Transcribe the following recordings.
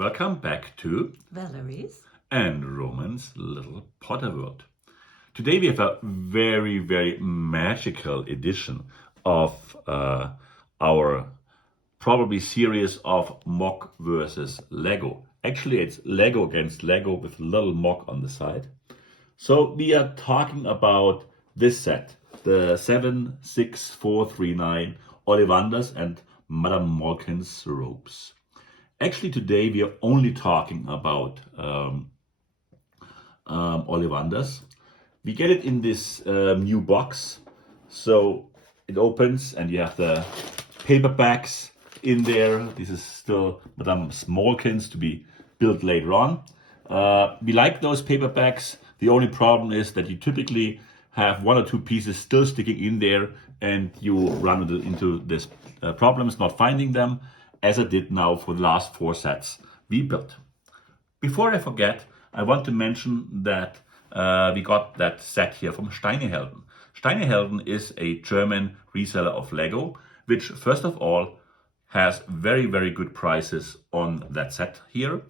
Welcome back to Valerie's and Roman's little Potterworld. Today we have a very, very magical edition of our probably series of MOC versus Lego. Actually, it's Lego against Lego with a little MOC on the side. So we are talking about this set, the 76439 Ollivanders and Madame Malkin's robes. Actually, today we are only talking about Ollivanders. We get it in this new box. So it opens and you have the paperbacks in there. This is still Madame Malkin's to be built later on. We like those paperbacks. The only problem is that you typically have one or two pieces still sticking in there and you run into this problems not finding them, as I did now for the last 4 sets we built. Before I forget, I want to mention that we got that set here from Steinhelden. Steinhelden is a German reseller of Lego, which first of all has very, very good prices on that set here.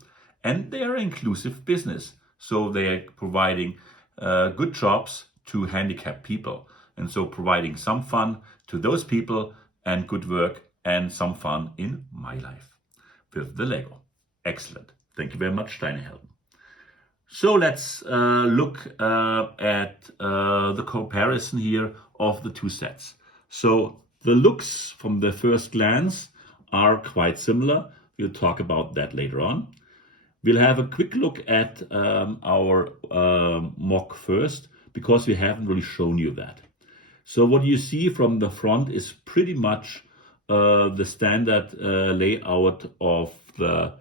And they are an inclusive business. So they are providing good jobs to handicapped people. And so providing some fun to those people and good work and some fun in my life with the Lego. Excellent. Thank you very much, Steinhelden. So let's look at the comparison here of the 2 sets. So the looks from the first glance are quite similar. We'll talk about that later on. We'll have a quick look at our MOC first, because we haven't really shown you that. So what you see from the front is pretty much the standard layout of the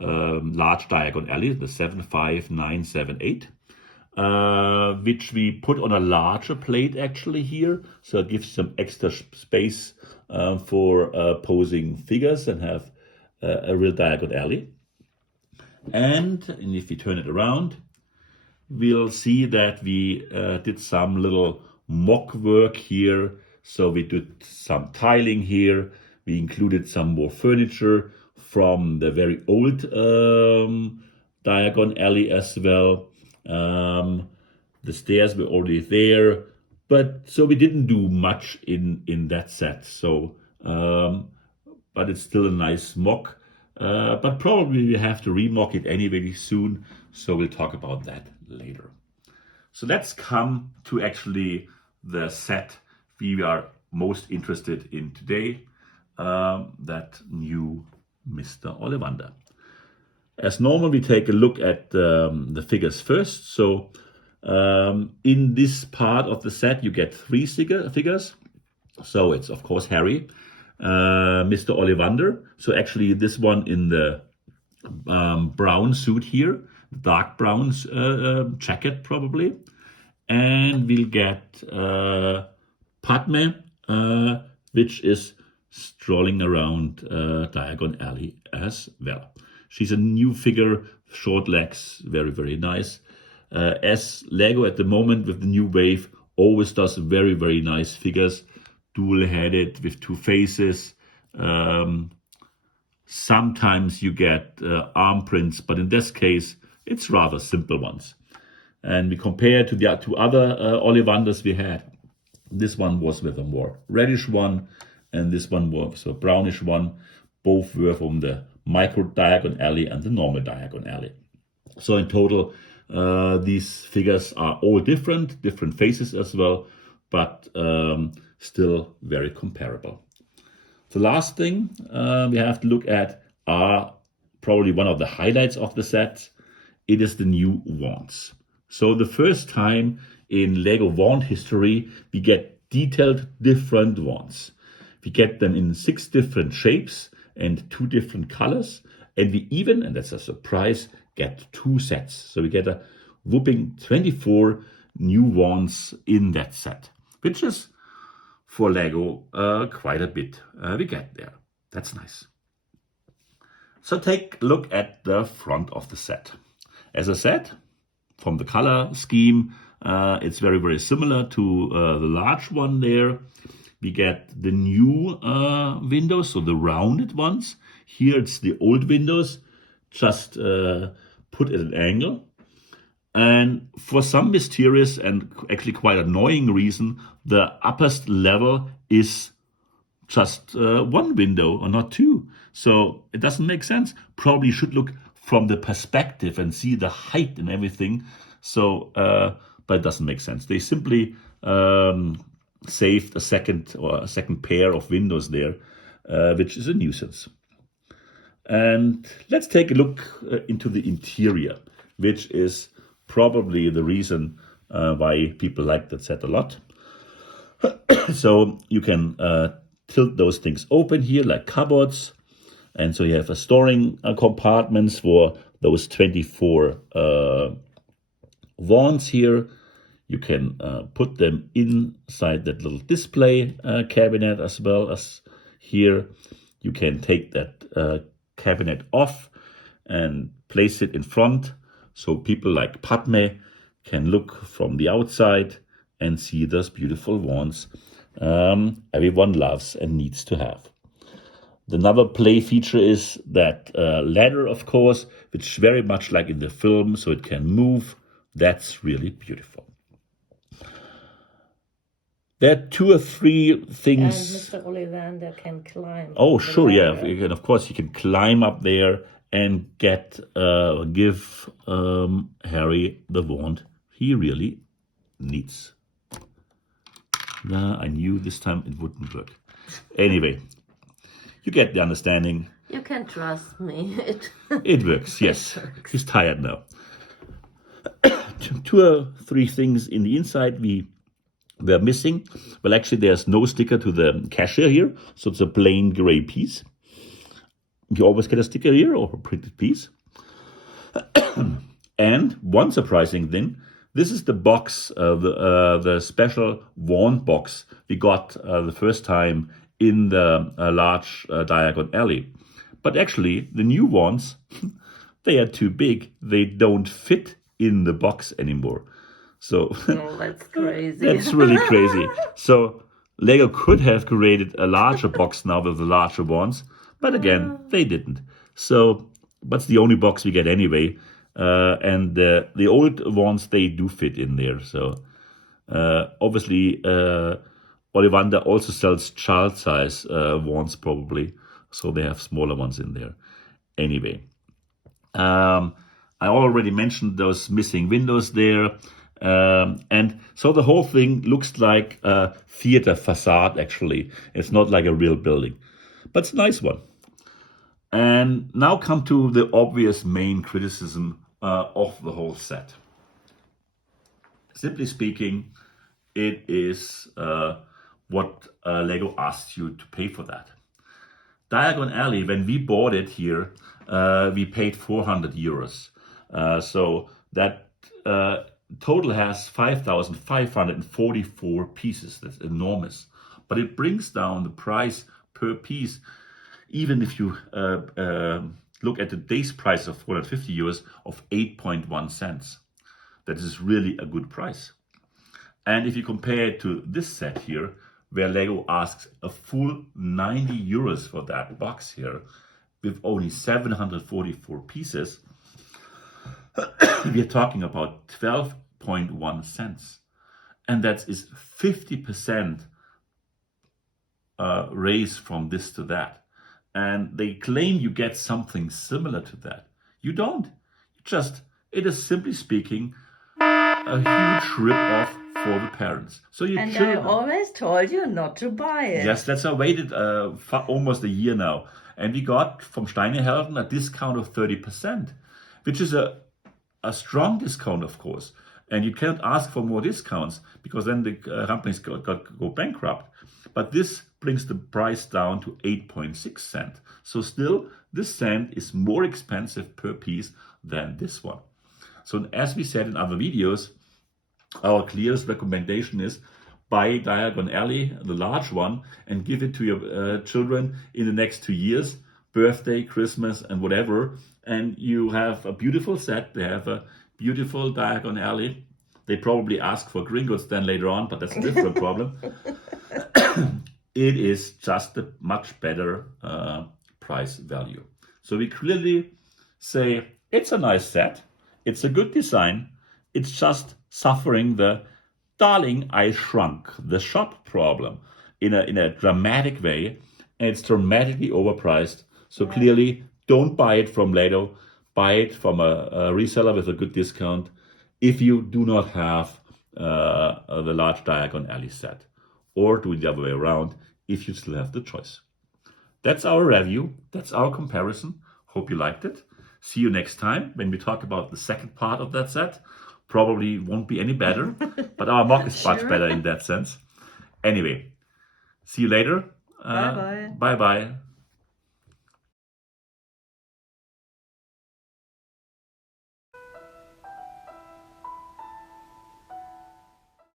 large diagon alley, the 75978, which we put on a larger plate actually here. So it gives some extra space for posing figures and have a real diagon alley. And if we turn it around, we'll see that we did some little MOC work here. So we did some tiling here. We included some more furniture from the very old diagon alley as well. The stairs were already there, but so we didn't do much in that set. So, but it's still a nice MOC. But probably we have to remock it anyway soon. So we'll talk about that later. So let's come to actually the set we are most interested in today, that new Mr. Ollivander. As normal, we take a look at the figures first. So in this part of the set, you get 3 figures. So it's, of course, Harry, Mr. Ollivander. So actually this one in the brown suit here, dark brown jacket probably. And we'll get Padme, which is strolling around Diagon Alley as well. She's a new figure, short legs, very, very nice. As Lego at the moment with the new wave always does very, very nice figures, dual-headed with 2 faces. Sometimes you get arm prints, but in this case, it's rather simple ones. And we compare to the 2 other Ollivanders we had. This one was with a more reddish one, and this one was a brownish one. Both were from the micro diagon alley and the normal diagon alley. So in total, these figures are all different faces as well, but still very comparable. The last thing we have to look at are probably one of the highlights of the set. It is the new wands. So the first time in Lego wand history, we get detailed different wands. We get them in 6 different shapes and 2 different colors. And we even, and that's a surprise, get 2 sets. So we get a whopping 24 new wands in that set, which is for Lego quite a bit we get there. That's nice. So take a look at the front of the set. As I said, from the color scheme, it's very, very similar to the large one there. We get the new windows, so the rounded ones. Here it's the old windows, just put at an angle. And for some mysterious and actually quite annoying reason, the upperst level is just one window or not two. So it doesn't make sense. Probably should look from the perspective and see the height and everything. So, but it doesn't make sense. They simply saved a second pair of windows there, which is a nuisance. And let's take a look into the interior, which is probably the reason why people like that set a lot. So you can tilt those things open here like cupboards. And so you have a storing compartments for those 24 wands here. You can put them inside that little display cabinet as well as here. You can take that cabinet off and place it in front so people like Padme can look from the outside and see those beautiful wands everyone loves and needs to have. Another play feature is that ladder, of course, which very much like in the film, so it can move. That's really beautiful. There are 2 or 3 things. And Mr. Ollivander can climb. Oh, sure, yeah. And of course, you can climb up there and give Harry the wand he really needs. I knew this time it wouldn't work. Anyway, you get the understanding. You can trust me. It works, yes. He's tired now. 2 or 3 things in the inside we're missing. Well, actually, there's no sticker to the cashier here, so it's a plain gray piece. You always get a sticker here or a printed piece. And one surprising thing, this is the box, the special wand box we got the first time in the large Diagon Alley. But actually, the new ones, they are too big. They don't fit in the box anymore. So that's crazy. That's really crazy. So Lego could have created a larger box now with the larger ones, but again, they didn't. So, but it's the only box we get anyway. And the old ones, they do fit in there. So obviously, Ollivander also sells child size wands probably. So they have smaller ones in there. Anyway, I already mentioned those missing windows there. And so the whole thing looks like a theater facade, actually. It's not like a real building, but it's a nice one. And now come to the obvious main criticism of the whole set. Simply speaking, it is what Lego asked you to pay for that. Diagon Alley, when we bought it here, we paid 400 euros. So that total has 5,544 pieces. That's enormous. But it brings down the price per piece, even if you look at today's price of 450 euros, of 8.1 cents. That is really a good price. And if you compare it to this set here, where Lego asks a full 90 euros for that box here, with only 744 pieces, we are talking about 12.1 cents. And that is 50% raise from this to that. And they claim you get something similar to that. You don't. It is simply speaking a huge rip-off for the parents. So you and I always told you not to buy it. Yes, that's why I waited for almost a year now. And we got from Steinhelden a discount of 30%, which is a strong discount, of course. And you cannot ask for more discounts because then the companies go bankrupt. But this brings the price down to 8.6 cents. So still, this cent is more expensive per piece than this one. So as we said in other videos, our clearest recommendation is buy Diagon Alley, the large one, and give it to your children in the next 2 years, birthday, Christmas, and whatever. And you have a beautiful set. They have a beautiful Diagon Alley. They probably ask for Gringotts then later on, but that's a different problem. It is just a much better price value. So we clearly say, it's a nice set, it's a good design, it's just suffering the darling, I shrunk the shop problem in a dramatic way, and it's dramatically overpriced. So clearly, don't buy it from Lado. Buy it from a reseller with a good discount if you do not have the large Diagon Alley set. Or do it the other way around if you still have the choice. That's our review. That's our comparison. Hope you liked it. See you next time when we talk about the second part of that set. Probably won't be any better, but our MOC is much better in that sense. Anyway, see you later. Bye-bye. Bye-bye.